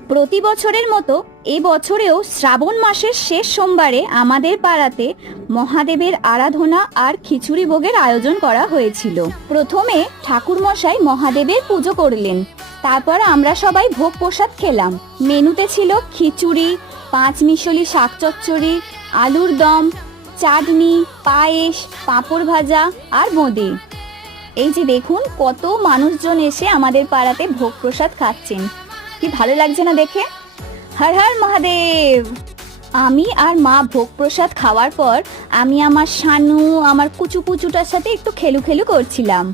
প্রতি বছরের মতো এ বছরেও শ্রাবণ মাসের শেষ সোমবারে আমাদের পাড়াতে মহাদেবের আরাধনা আর খিচুড়ি ভোগের আয়োজন করা হয়েছিল। প্রথমে ঠাকুরমশাই মহাদেবের পুজো করলেন, তারপর আমরা সবাই ভোগ প্রসাদ খেলাম। মেনুতে ছিল খিচুড়ি, পাঁচমিশালি শাক চচ্চড়ি, আলুর দম, চাটনি, পায়েস, পাঁপড় ভাজা আর বোঁদে। এই যে দেখুন, কত মানুষজন এসে আমাদের পাড়াতে ভোগ প্রসাদ খাচ্ছেন। কি ভালো লাগছে না দেখে? হর হর মহাদেব। আমি আর মা ভোগ প্রসাদ খাওয়ার পর আমি আমার শানু, আমার কুচু কুচুটার সাথে একটু খেলু খেলু করছিলাম।